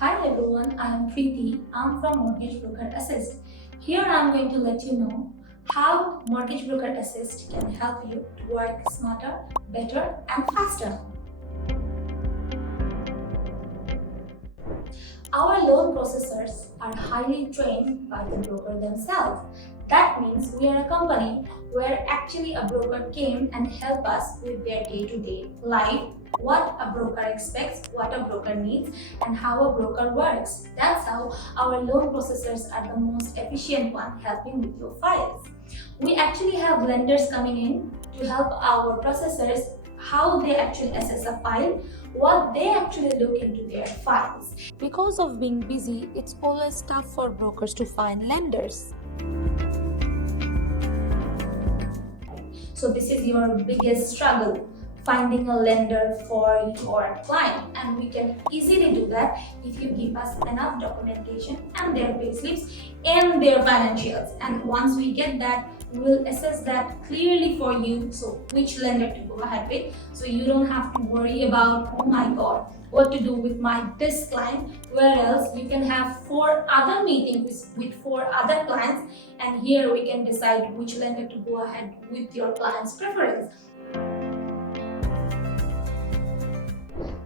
Hi everyone, I am Preeti. I'm from Mortgage Broker Assist. Here I am going to let you know how Mortgage Broker Assist can help you to work smarter, better and faster. Our loan processors are highly trained by the broker themselves. That means we are a company where actually a broker came and helped us with their day-to-day life, what a broker expects, what a broker needs, and how a broker works. That's how our loan processors are the most efficient one helping with your files. We actually have lenders coming in to help our processors how they actually assess a file, what they actually look into their files. Because of being busy, it's always tough for brokers to find lenders. So this is your biggest struggle, finding a lender for your client, and we can easily do that if you give us enough documentation and their payslips and their financials. And once we get that, we'll assess that clearly for you, so which lender to go ahead with, so you don't have to worry about, oh my god, what to do with this client, where else you can have 4 other meetings with 4 other clients, and here we can decide which lender to go ahead with your client's preference.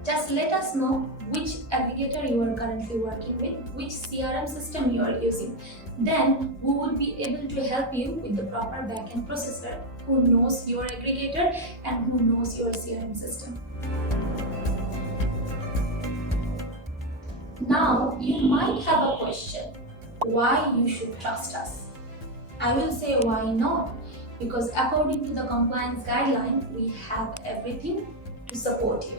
Just let us know which aggregator you are currently working with, which CRM system you are using. Then we would be able to help you with the proper backend processor who knows your aggregator and who knows your CRM system. Now you might have a question, why you should trust us? I will say why not, because according to the compliance guideline, we have everything to support you.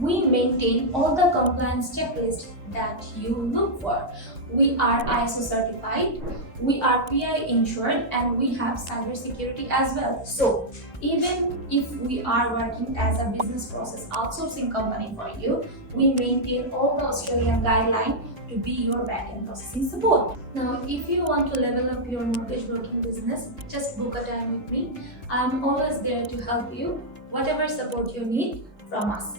We maintain all the compliance checklists that you look for. We are ISO certified, we are PI insured, and we have cybersecurity as well. So even if we are working as a business process outsourcing company for you, we maintain all the Australian guidelines to be your backend processing support. Now, if you want to level up your mortgage broking business, just book a time with me. I'm always there to help you, whatever support you need from us.